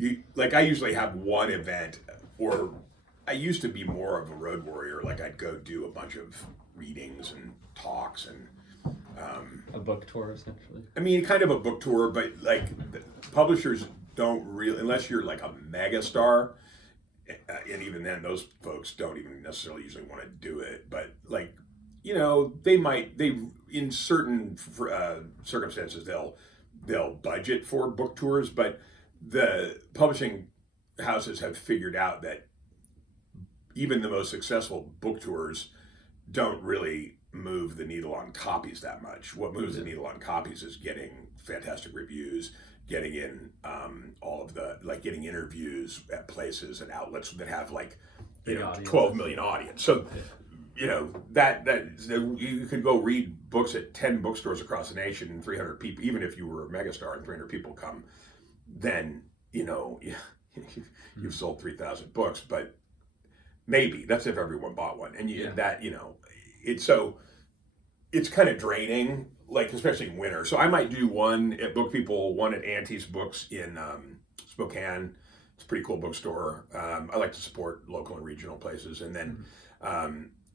I usually have one event, or I used to be more of a road warrior. Like I'd go do a bunch of readings and talks and A book tour, essentially. I mean, kind of a book tour, but like publishers don't really, unless you're like a mega star, and even then, those folks don't even necessarily usually want to do it. But like, they in certain circumstances they'll budget for book tours, but the publishing houses have figured out that even the most successful book tours don't really move the needle on copies that much. What moves the needle on copies is getting fantastic reviews, getting in all of the getting interviews at places and outlets that have 12 million audience. So that you could go read books at 10 bookstores across the nation and 300 people, even if you were a megastar and 300 people come, then you've sold 3,000 books, but maybe that's if everyone bought one. And it's kind of draining, like especially in winter. So I might do one at Book People, one at Auntie's Books in Spokane. It's a pretty cool bookstore. I like to support local and regional places. And then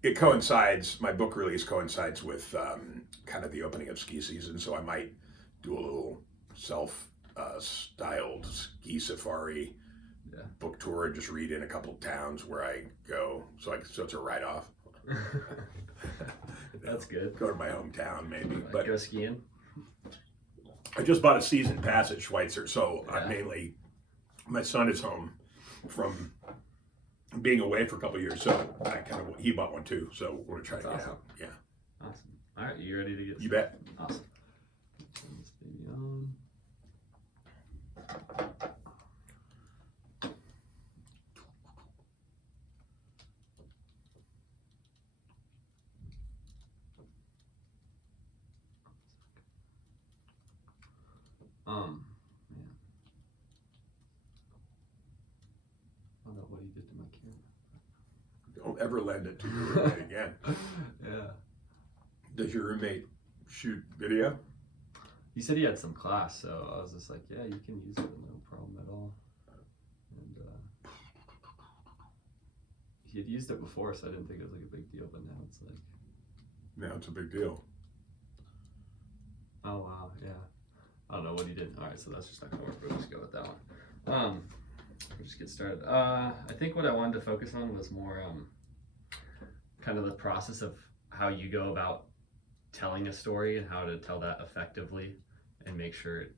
it coincides, my book release coincides with kind of the opening of ski season. So I might do a little self-styled ski safari book tour and just read in a couple towns where I go. So it's a write-off. That's good. Go to my hometown maybe. But go skiing? I just bought a season pass at Schweitzer, so my son is home from being away for a couple of years, so he bought one too, so we're gonna try to get out. Yeah. Awesome. All right, you ready to get started? You bet. Awesome. Turn this baby on. Man. I don't know what he did to my camera. Don't ever lend it to your roommate again. Yeah. Does your roommate shoot video? He said he had some class, so I was just like, yeah, you can use it, no problem at all. And he had used it before, so I didn't think it was like a big deal, but now it's like... Now it's a big deal. Oh, wow, yeah. I don't know what he did. All right, so that's just not gonna work. We'll just go with that one. We'll just get started. I think what I wanted to focus on was more kind of the process of how you go about telling a story and how to tell that effectively and make sure,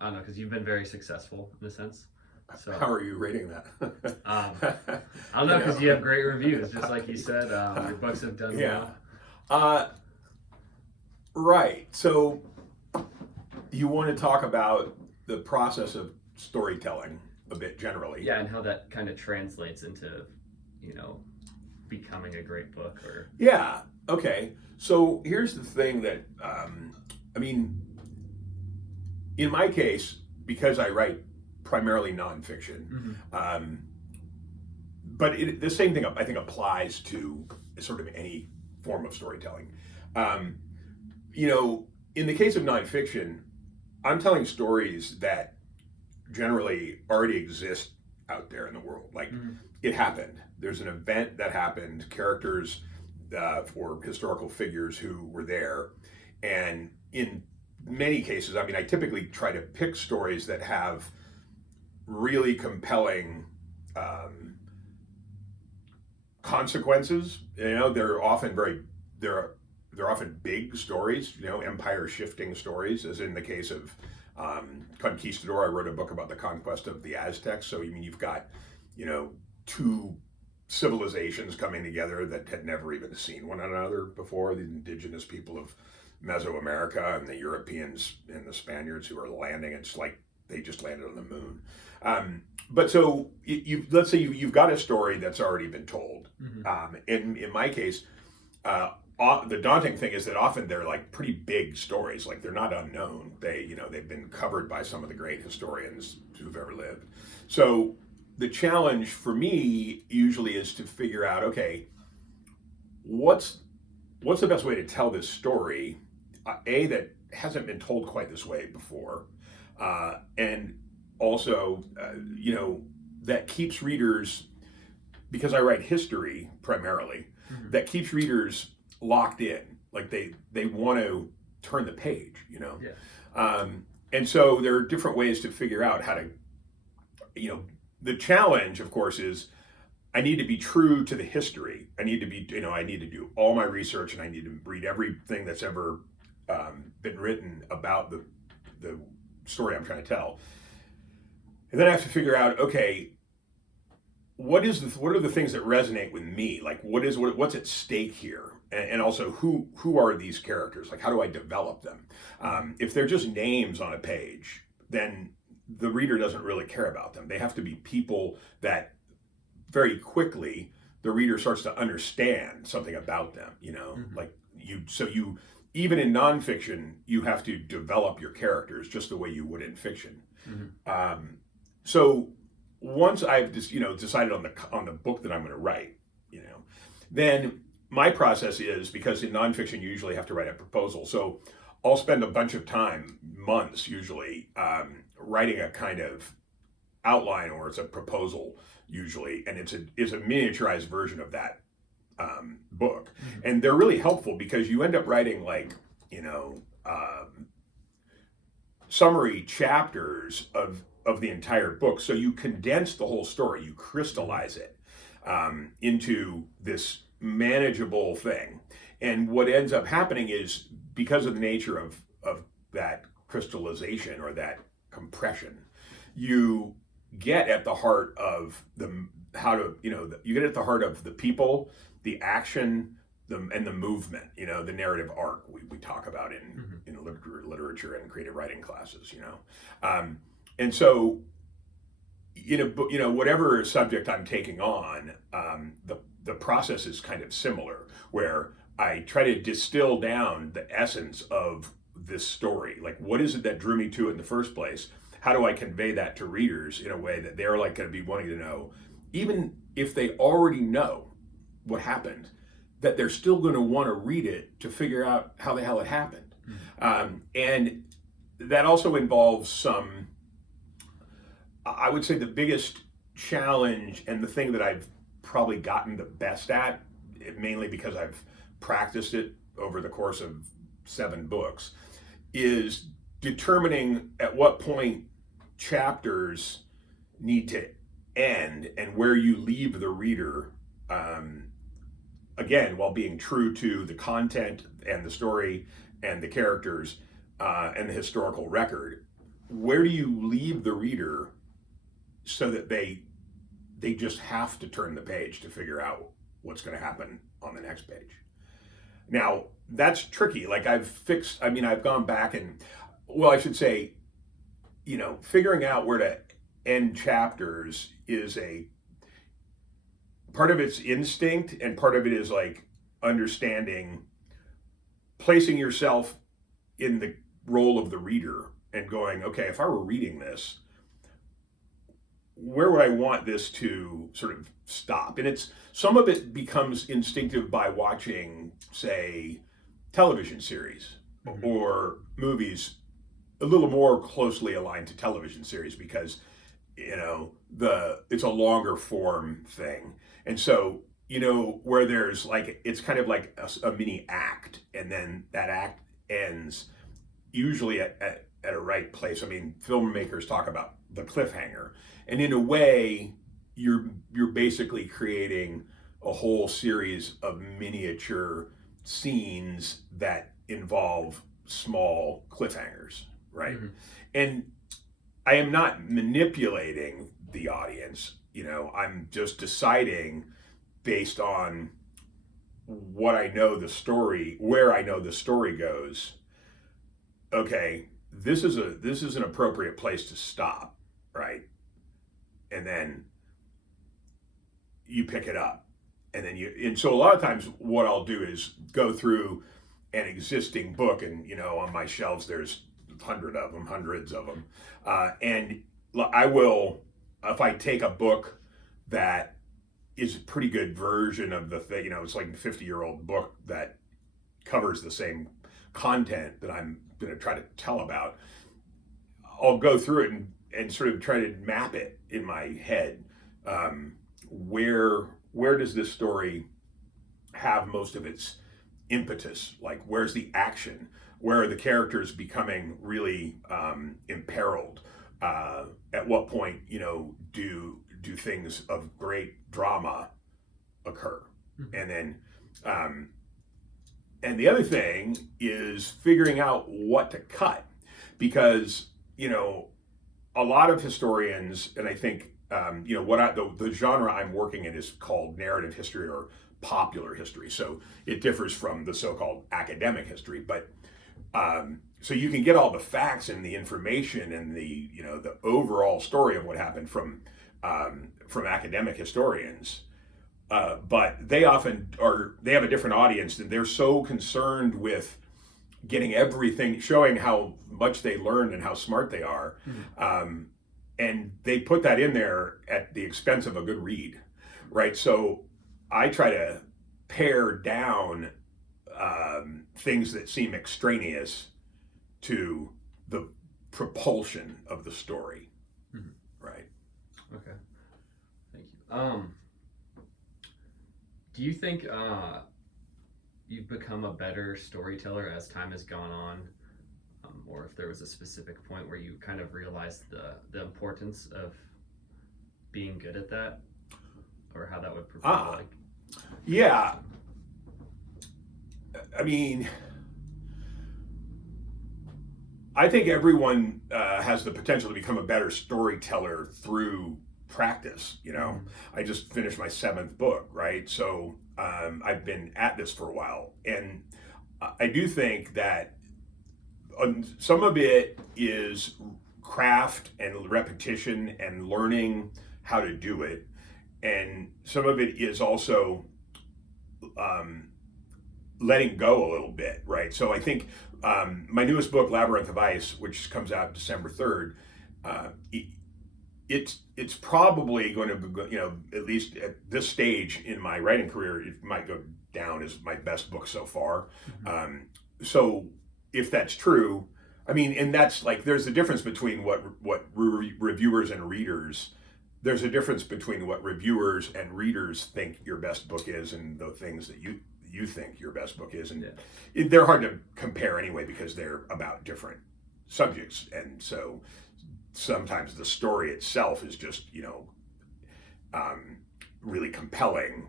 I don't know, because you've been very successful in a sense. So how are you rating that? I don't know, because you have great reviews, just like you said. Your books have done well. Right. So you want to talk about the process of storytelling a bit generally. Yeah, and how that kind of translates into, becoming a great book or... Yeah, okay. So here's the thing that, in my case, because I write primarily nonfiction, but the same thing I think applies to sort of any form of storytelling. In the case of nonfiction, I'm telling stories that generally already exist out there in the world. Like it happened. There's an event that happened, characters or historical figures who were there. And in many cases, I typically try to pick stories that have really compelling consequences. They're often they're often big stories, empire shifting stories, as in the case of Conquistador. I wrote a book about the conquest of the Aztecs. So you've got, two civilizations coming together that had never even seen one another before, the indigenous people of Mesoamerica and the Europeans and the Spaniards who are landing. It's like they just landed on the moon. But so let's say you've got a story that's already been told. In my case, the daunting thing is that often they're like pretty big stories, like they're not unknown. They've been covered by some of the great historians who've ever lived. So the challenge for me usually is to figure out, okay, what's the best way to tell this story, that hasn't been told quite this way before, and also, that keeps readers, because I write history primarily, that keeps readers locked in. Like they want to turn the page, Yeah. And so there are different ways to figure out how to, the challenge, of course, is I need to be true to the history. I need to be, I need to do all my research, and I need to read everything that's ever been written about the story I'm trying to tell. And then I have to figure out, okay, what are the things that resonate with me? Like, what's at stake here? And also, who are these characters? Like, how do I develop them? If they're just names on a page, then the reader doesn't really care about them. They have to be people that very quickly the reader starts to understand something about them. Like you even in nonfiction, you have to develop your characters just the way you would in fiction. So once I've just decided on the book that I'm going to write, then my process is, because in nonfiction you usually have to write a proposal, so I'll spend a bunch of time, months usually, writing a kind of outline, or it's a proposal usually, and it's a miniaturized version of that book, and they're really helpful because you end up writing like summary chapters of the entire book. So you condense the whole story, you crystallize it into this manageable thing. And what ends up happening is, because of the nature of that crystallization or that compression, you get at the heart of you get at the heart of the people, the action, and the movement, the narrative arc we talk about in literature and creative writing classes, and so whatever subject I'm taking on, the process is kind of similar, where I try to distill down the essence of this story. Like, what is it that drew me to it in the first place? How do I convey that to readers in a way that they're like going to be wanting to know, even if they already know what happened, that they're still going to want to read it to figure out how the hell it happened. And that also involves some, I would say the biggest challenge, and the thing that I've probably gotten the best at, mainly because I've practiced it over the course of 7 books, is determining at what point chapters need to end and where you leave the reader, again, while being true to the content and the story and the characters and the historical record. Where do you leave the reader so that they just have to turn the page to figure out what's going to happen on the next page? Now, that's tricky. Like, I've gone back and, well, I should say, figuring out where to end chapters is a part of it's instinct, and part of it is like understanding, placing yourself in the role of the reader and going, okay, if I were reading this, where would I want this to sort of stop? And some of it becomes instinctive by watching, say, television series or movies a little more closely aligned to television series, because it's a longer form thing. And so, where there's like, it's kind of like a mini act, and then that act ends usually at a right place. I mean, filmmakers talk about the cliffhanger, and in a way, you're basically creating a whole series of miniature scenes that involve small cliffhangers, right? And I am not manipulating the audience. I'm just deciding, based on what I know the story, where I know the story goes, okay, this is an appropriate place to stop, right? And then you pick it up. And so a lot of times what I'll do is go through an existing book, and on my shelves there's hundreds of them, and I will, if I take a book that is a pretty good version of the thing, it's like a 50-year-old book that covers the same content that I'm going to try to tell about, I'll go through it and and sort of try to map it in my head. Where does this story have most of its impetus? Like, where's the action? Where are the characters becoming really imperiled? At what point, do things of great drama occur? And then, and the other thing is figuring out what to cut, because a lot of historians, and I think the genre I'm working in is called narrative history or popular history. So it differs from the so-called academic history, but so you can get all the facts and the information and the overall story of what happened from academic historians, but they often have a different audience, and they're so concerned with getting everything, showing how much they learned and how smart they are, and they put that in there at the expense of a good read, right? So I try to pare down things that seem extraneous to the propulsion of the story, right? Okay, thank you. Do you think you've become a better storyteller as time has gone on, or if there was a specific point where you kind of realized the importance of being good at that, or how that would prepare like? Yeah. I mean, I think everyone has the potential to become a better storyteller through practice. I just finished my 7th book, right? So I've been at this for a while, and I do think that some of it is craft and repetition and learning how to do it, and some of it is also letting go a little bit, right? So I think my newest book, Labyrinth of Ice, which comes out December 3rd, it's probably going to be, at least at this stage in my writing career, it might go down as my best book so far. So if that's true, I mean, and that's like, there's a difference between what reviewers and readers. There's a difference between what reviewers and readers think your best book is and the things that you think your best book is, and they're hard to compare anyway because they're about different subjects, and so sometimes the story itself is just really compelling,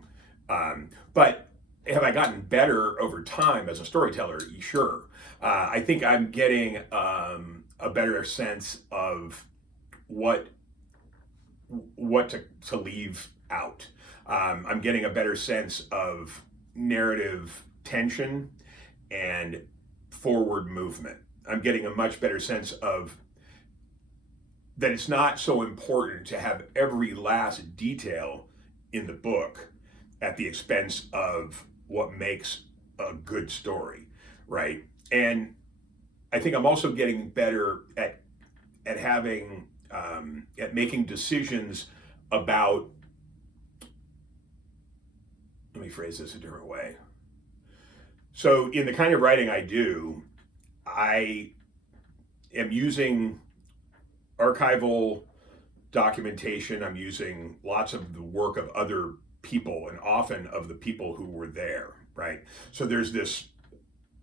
but have I gotten better over time as a storyteller? Sure. I think I'm getting a better sense of what to leave out. I'm getting a better sense of narrative tension and forward movement. I'm getting a much better sense of that it's not so important to have every last detail in the book at the expense of what makes a good story, right? And I think I'm also getting better at having at making decisions about, let me phrase this a different way. So in the kind of writing I do, I am using archival documentation. I'm using lots of the work of other people, and often of the people who were there, right? So there's this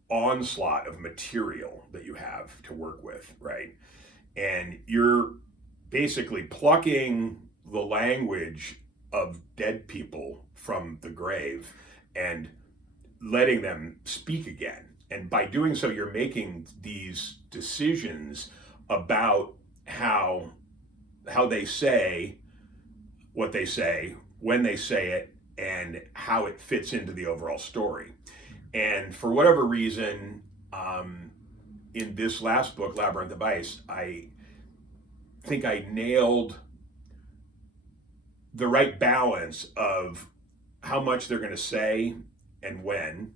onslaught of material that you have to work with, right? And you're basically plucking the language of dead people from the grave and letting them speak again. And by doing so, you're making these decisions about how they say what they say, when they say it, and how it fits into the overall story. And for whatever reason, in this last book, Labyrinth of Ice, I think I nailed the right balance of how much they're going to say and when,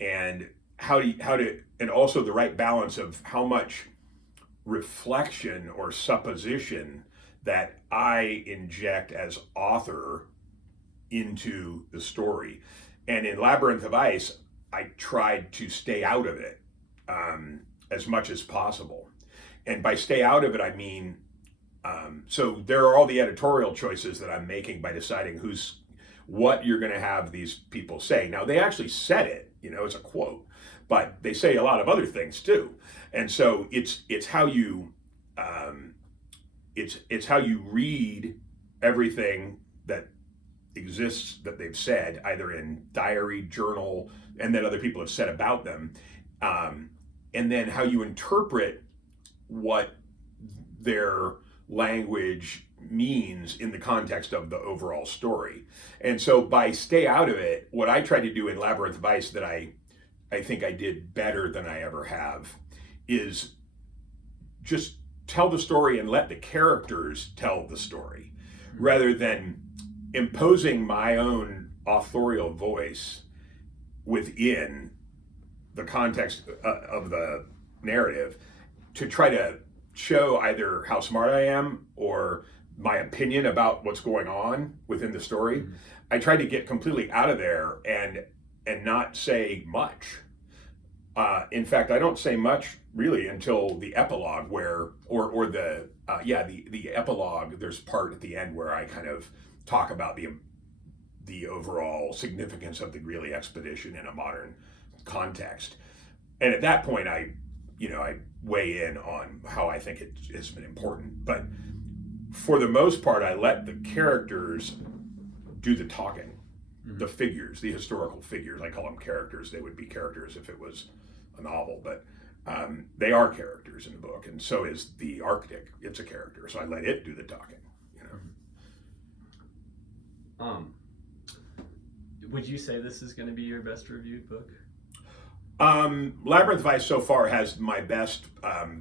and and also the right balance of how much reflection or supposition that I inject as author into the story. And in Labyrinth of Ice, I tried to stay out of it as much as possible. And by stay out of it, I mean So there are all the editorial choices that I'm making by deciding what you're going to have these people say. Now they actually said it, it's a quote, but they say a lot of other things too. And so it's how you it's how you read everything that exists that they've said, either in diary, journal, and that other people have said about them, and then how you interpret what their language means in the context of the overall story. And so by stay out of it, what I try to do in Labyrinth Vice that I think I did better than I ever have is just tell the story and let the characters tell the story rather than imposing my own authorial voice within the context of the narrative to try to show either how smart I am or my opinion about what's going on within the story. I try to get completely out of there and not say much. In fact, I don't say much really until the epilogue the epilogue. There's part at the end where I kind of talk about the overall significance of the Greeley expedition in a modern context. And at that point, I weigh in on how I think it has been important. But for the most part, I let the characters do the talking, the figures, the historical figures. I call them characters. They would be characters if it was a novel, but they are characters in the book, and so is the Arctic. It's a character, so I let it do the talking. Would you say this is going to be your best reviewed book? Labyrinth Vice so far has my best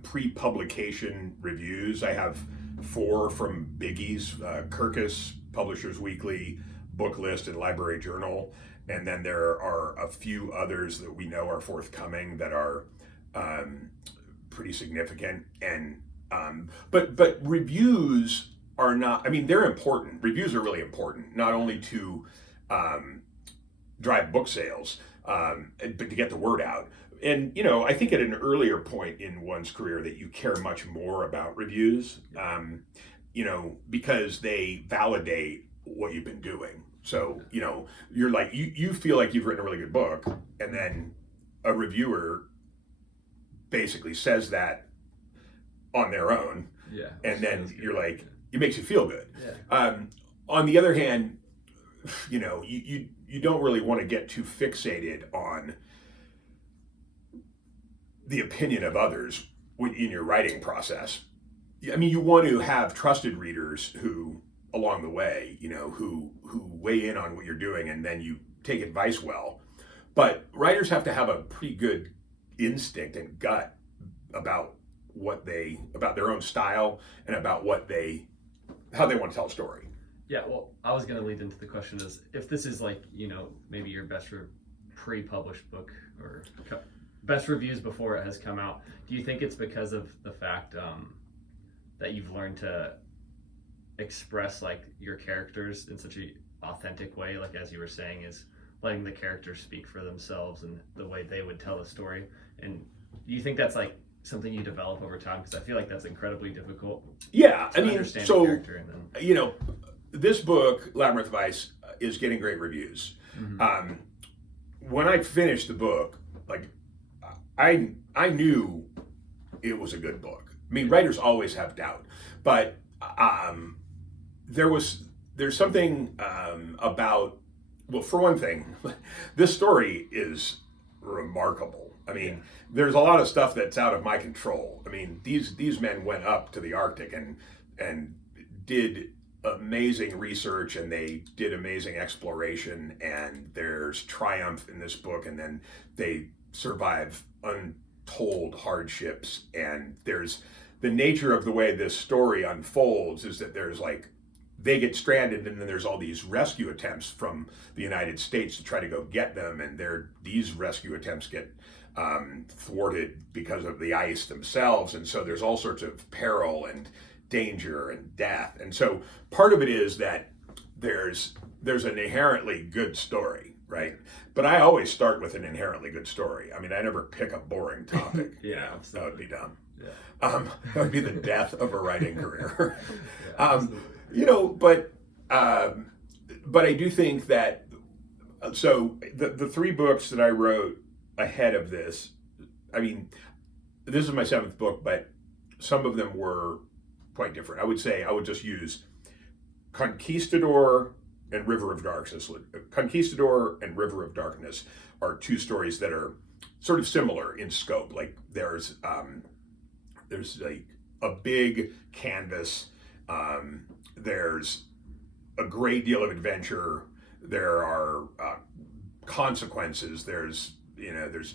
pre-publication reviews. I have 4 from biggies, Kirkus, Publishers Weekly, Book List, and Library Journal. And then there are a few others that we know are forthcoming that are pretty significant. And but reviews are not, they're important. Reviews are really important, not only to drive book sales, but to get the word out. And, I think at an earlier point in one's career that you care much more about reviews, because they validate what you've been doing. So, you're like, you feel like you've written a really good book, and then a reviewer basically says that on their own. Yeah. And then you're like, it makes you feel good. Yeah. On the other hand, you don't really want to get too fixated on the opinion of others in your writing process. You want to have trusted readers who, along the way, who weigh in on what you're doing, and then you take advice well. But writers have to have a pretty good instinct and gut about their own style and about how they want to tell a story. Yeah, well, I was going to lead into the question is, if this is like, maybe your best pre-published book or best reviews before it has come out, do you think it's because of the fact that you've learned to express like your characters in such an authentic way, like as you were saying, is letting the characters speak for themselves and the way they would tell a story? And do you think that's like something you develop over time? Because I feel like that's incredibly difficult. Yeah, to understand the character and then... this book, Labyrinth Vice, is getting great reviews. Mm-hmm. When I finished the book, like I knew it was a good book. Writers always have doubt, but there's something about, well, for one thing, this story is remarkable. There's a lot of stuff that's out of my control. These men went up to the Arctic and did amazing research, and they did amazing exploration, and there's triumph in this book, and then they survive untold hardships, and there's the nature of the way this story unfolds is that there's like, they get stranded, and then there's all these rescue attempts from the United States to try to go get them, and these rescue attempts get thwarted because of the ice themselves, and so there's all sorts of peril and danger and death. And so part of it is that there's an inherently good story, right? But I always start with an inherently good story. I never pick a boring topic. Yeah, that would be dumb. That would be the death of a writing career. Yeah, absolutely. You know, but I do think that, so the three books that I wrote ahead of this, I mean, this is my seventh book, but some of them were quite different. I would say I would just use Conquistador and River of Darkness. Conquistador and River of Darkness are two stories that are sort of similar in scope. Like there's like a big canvas. There's a great deal of adventure. There are consequences. There's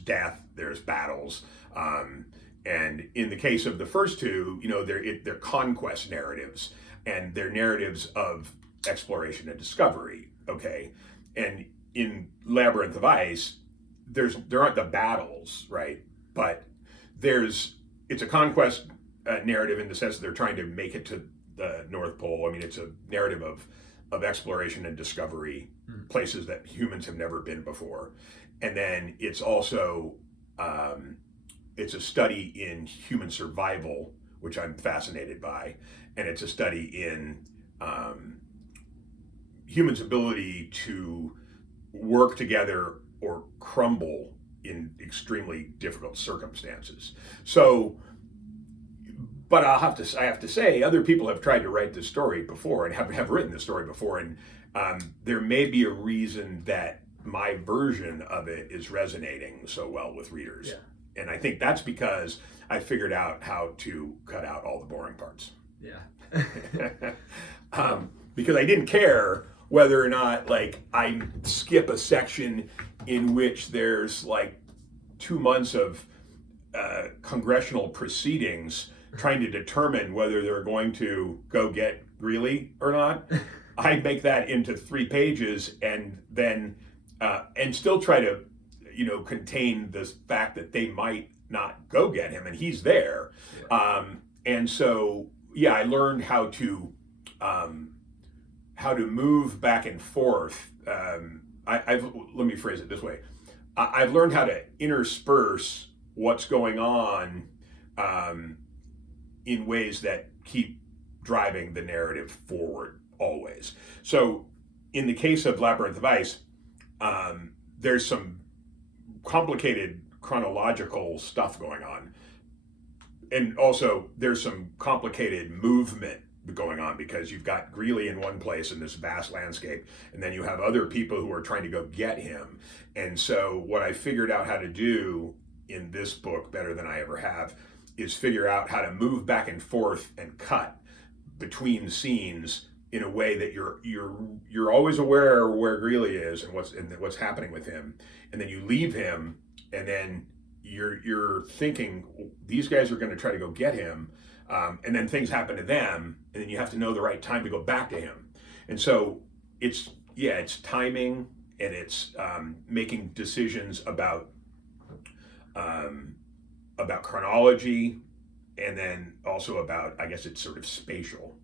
death. There's battles. And in the case of the first two, they're conquest narratives, and they're narratives of exploration and discovery. Okay, and in Labyrinth of Ice, there aren't the battles, right? But it's a conquest narrative in the sense that they're trying to make it to the North Pole. I mean, it's a narrative of exploration and discovery, places that humans have never been before. And then it's also it's a study in human survival, which I'm fascinated by, and it's a study in humans' ability to work together or crumble in extremely difficult circumstances. So, but I have to say, other people have tried to write this story before and have written this story before, and there may be a reason that my version of it is resonating so well with readers. Yeah. And I think that's because I figured out how to cut out all the boring parts. Yeah. Because I didn't care whether or not, like, I skip a section in which there's like 2 months of congressional proceedings trying to determine whether they're going to go get Greeley or not. I'd make that into 3 pages and then and still try to contain this fact that they might not go get him, and he's there. Yeah. And so, I learned how to move back and forth. Let me phrase it this way. I've learned how to intersperse what's going on in ways that keep driving the narrative forward always. So in the case of Labyrinth of Ice, there's some complicated chronological stuff going on. And also there's some complicated movement going on because you've got Greeley in one place in this vast landscape, and then you have other people who are trying to go get him. And so what I figured out how to do in this book better than I ever have is figure out how to move back and forth and cut between scenes in a way that you're always aware where Greeley is and what's happening with him, and then you leave him, and then you're thinking these guys are going to try to go get him, and then things happen to them, and then you have to know the right time to go back to him. And so it's timing, and it's making decisions about chronology, and then also about, I guess it's sort of spatial,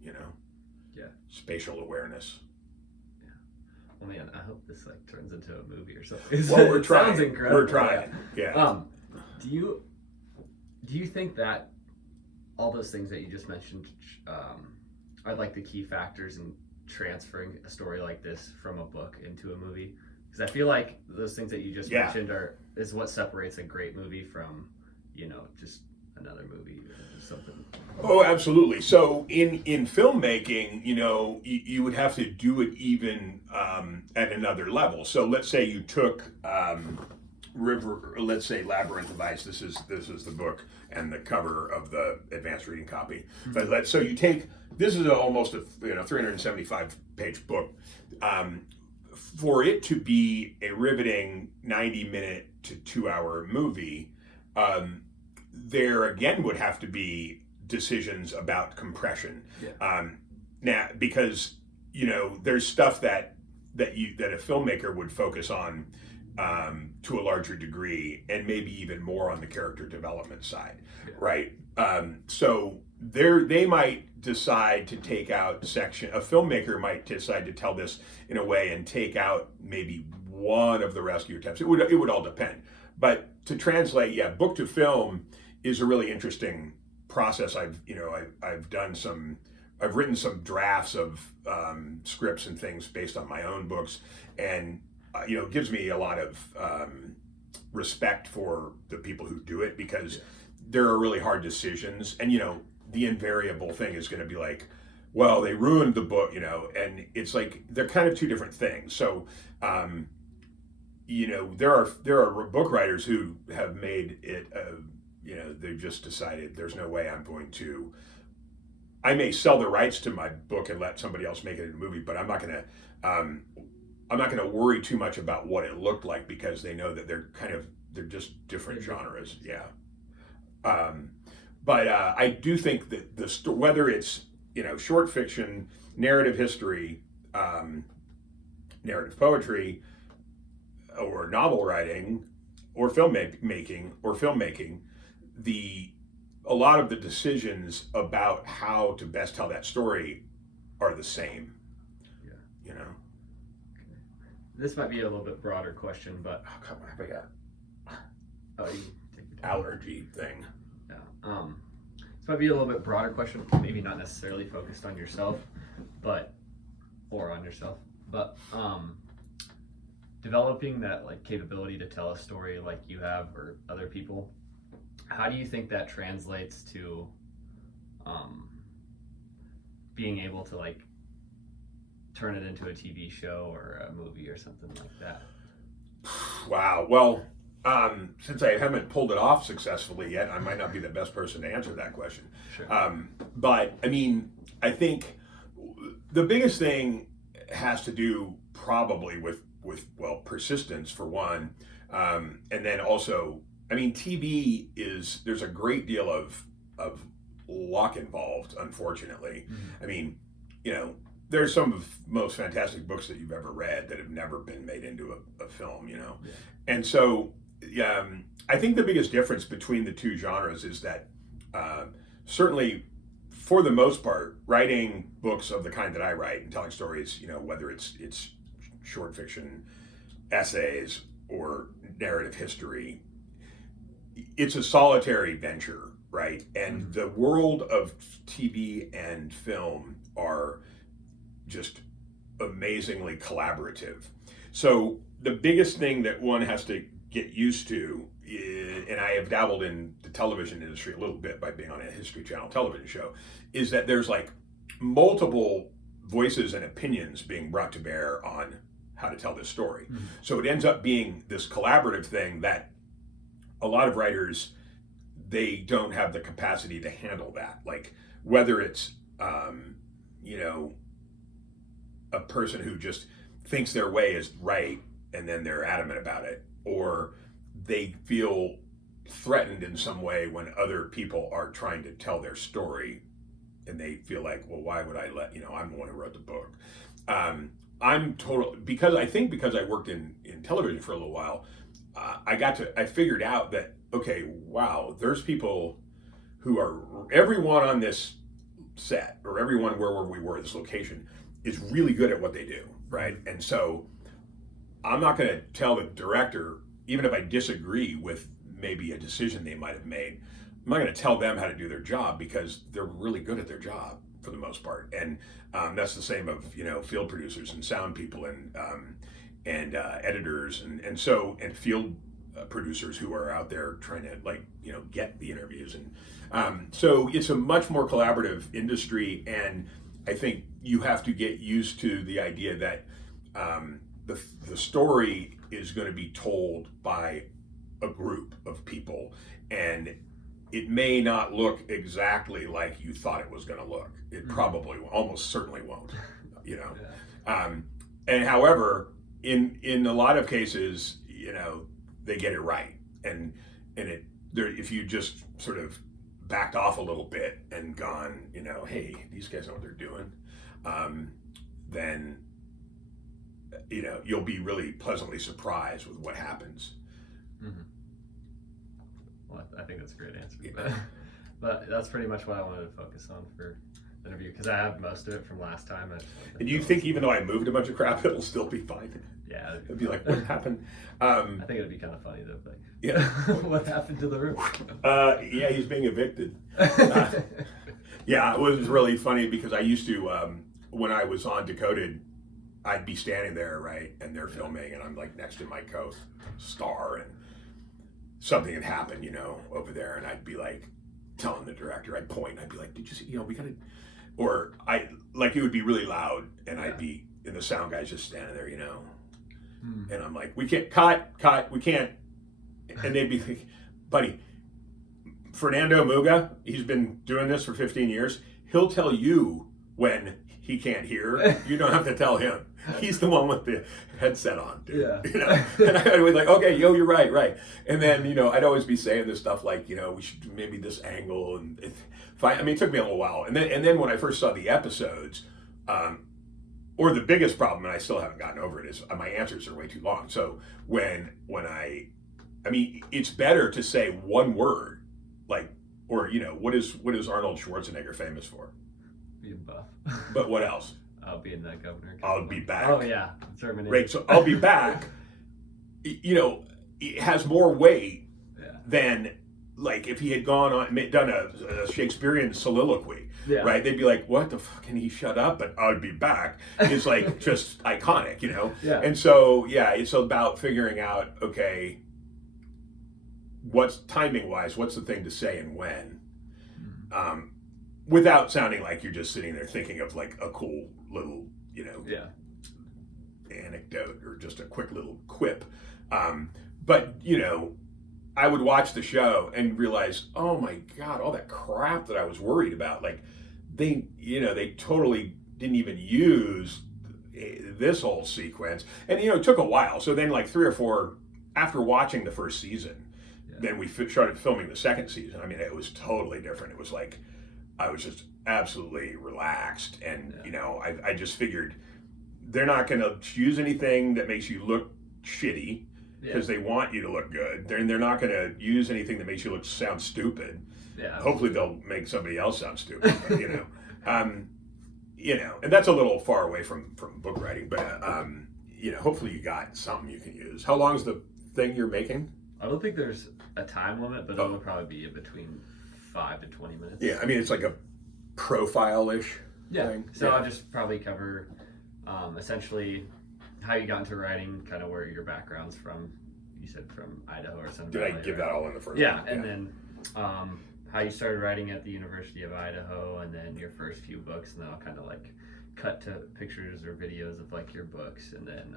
spatial awareness. Yeah. Well, man, I hope this turns into a movie or something. Well, we're trying. Sounds incredible. We're trying. Yeah. Do you think that all those things that you just mentioned are like the key factors in transferring a story like this from a book into a movie? Because I feel like those things that you just mentioned is what separates a great movie from, just another movie or just something. Oh, absolutely. So in filmmaking, you would have to do it even at another level. So let's say you took let's say Labyrinth of Ice. This is the book and the cover of the advanced reading copy. Mm-hmm. But so you take, this is almost a 375 page book. For it to be a riveting 90-minute to 2-hour movie, there again would have to be decisions about compression. Yeah. Now, because there's stuff that a filmmaker would focus on to a larger degree, and maybe even more on the character development side, right? So they might decide to take out section. A filmmaker might decide to tell this in a way and take out maybe one of the rescue attempts. It would all depend. But to translate, book to film is a really interesting process, I've written some drafts of scripts and things based on my own books, and it gives me a lot of respect for the people who do it, because there are really hard decisions, and the invariable thing is going to be like, well, they ruined the book, and it's like they're kind of two different things. So there are book writers who have made it they've just decided there's no way I may sell the rights to my book and let somebody else make it into a movie, but I'm not going to worry too much about what it looked like, because they know that they're just different genres. Yeah. But I do think that whether it's short fiction, narrative history, narrative poetry, or novel writing, or filmmaking, a lot of the decisions about how to best tell that story are the same. Yeah. This might be a little bit broader question, but oh, come on, I forgot. Oh, you take your time. Allergy thing. Yeah. This might be a little bit broader question, maybe not necessarily focused on yourself, but developing that like capability to tell a story like you have or other people. How do you think that translates to being able to like turn it into a TV show or a movie or something like that? Wow. Well, since I haven't pulled it off successfully yet, I might not be the best person to answer that question. Sure. But I mean, I think the biggest thing has to do probably with persistence for one, and then also, I mean, TV there's a great deal of luck involved, unfortunately. Mm-hmm. I mean, there's some of the most fantastic books that you've ever read that have never been made into a film, Yeah. And so I think the biggest difference between the two genres is that certainly, for the most part, writing books of the kind that I write and telling stories, whether it's short fiction, essays, or narrative history, it's a solitary venture, right? And mm-hmm. the world of TV and film are just amazingly collaborative. So the biggest thing that one has to get used to, and I have dabbled in the television industry a little bit by being on a History Channel television show, is that there's like multiple voices and opinions being brought to bear on how to tell this story. Mm-hmm. So it ends up being this collaborative thing that a lot of writers, they don't have the capacity to handle that. Like whether it's, a person who just thinks their way is right and then they're adamant about it, or they feel threatened in some way when other people are trying to tell their story and they feel like, well, why would I I'm the one who wrote the book. Because I worked in television for a little while, I figured out that, okay, wow, there's people who are, everyone on this set or everyone wherever we were, this location, is really good at what they do, right? And so I'm not going to tell the director, even if I disagree with maybe a decision they might have made, I'm not going to tell them how to do their job, because they're really good at their job for the most part. And that's the same of field producers and sound people and editors and field producers who are out there trying to get the interviews, and so it's a much more collaborative industry. And I think you have to get used to the idea that the story is going to be told by a group of people, and it may not look exactly like you thought it was going to look. It probably almost certainly won't, Yeah. And however, in a lot of cases, they get it right, and if you just sort of backed off a little bit and gone, hey, these guys know what they're doing, then you'll be really pleasantly surprised with what happens. Mm-hmm. Well, I think that's a great answer. Yeah. But that's pretty much what I wanted to focus on for interview because I have most of it from last time. And do you think even though I moved a bunch of crap, it'll still be fine? Yeah. It'd be like, what happened? I think it'd be kind of funny to think. Yeah. What happened to the room? Yeah, he's being evicted. Yeah, it was really funny because I used to, when I was on Decoded, I'd be standing there, right, and they're filming, and I'm like next to my co-star, and something had happened, over there, and I'd be like telling the director, I'd point, I'd be like, did you see, we gotta, or it would be really loud, and I'd be, and the sound guy's just standing there, and I'm like, we can't, cut, we can't, and they'd be like, buddy, Fernando Muga, he's been doing this for 15 years, he'll tell you when he can't hear, you don't have to tell him. He's the one with the headset on, dude. Yeah. And I'd be like, okay, you're right. And then, I'd always be saying this stuff like, we should do maybe this angle. And it took me a little while. And then when I first saw the episodes, or the biggest problem, and I still haven't gotten over it, is my answers are way too long. So when it's better to say one word, or what is Arnold Schwarzenegger famous for? Being buff. But what else? Being that governor. I'll be back. Oh yeah, Terminator. Right, so I'll be back. It has more weight than if he had gone on done a Shakespearean soliloquy. Yeah. Right? They'd be like, "What the fuck? Can he shut up?" But I'll be back. It's just iconic, Yeah. And so it's about figuring out what's timing wise, what's the thing to say and when. Without sounding like you're just sitting there thinking of a cool little, anecdote or just a quick little quip. But, I would watch the show and realize, oh my God, all that crap that I was worried about. They totally didn't even use this whole sequence. And, it took a while. So then 3 or 4, after watching the first season, then we started filming the second season. It was totally different. It was I was just absolutely relaxed, and I just figured they're not going to use anything that makes you look shitty because they want you to look good. They're not going to use anything that makes you sound stupid. Yeah. Hopefully they'll make somebody else sound stupid. But, and that's a little far away from book writing, but hopefully you got something you can use. How long is the thing you're making? I don't think there's a time limit, but it'll probably be between 5 to 20 minutes. Yeah, it's like a profile-ish thing. So I'll just probably cover essentially how you got into writing, kind of where your background's from. You said from Idaho or something. Did I give that all in the first one? one? And then how you started writing at the University of Idaho, and then your first few books, and then I'll kind of cut to pictures or videos of your books, and then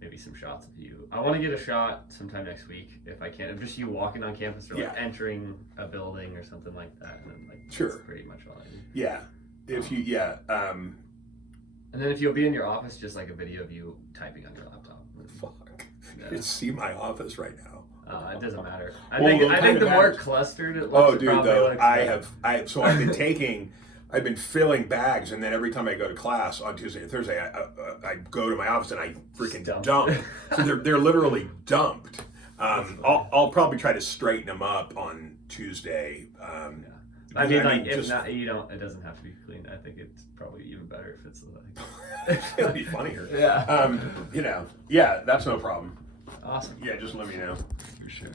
maybe some shots of you. I want to get a shot sometime next week if I can, of just you walking on campus or entering a building or something like that, and then sure, that's pretty much all I need. Yeah, if you and then if you'll be in your office, just a video of you typing on your laptop. Fuck, you see my office right now. It doesn't matter. I think the more clustered it looks. Oh, dude, though I've been filling bags, and then every time I go to class on Tuesday and Thursday, I go to my office and I freaking dump. So they're literally dumped. I'll probably try to straighten them up on Tuesday. If not, it doesn't have to be clean. I think it's probably even better if it's it'll be funnier. Yeah. Yeah, that's no problem. Awesome. Yeah, just let me know. For sure.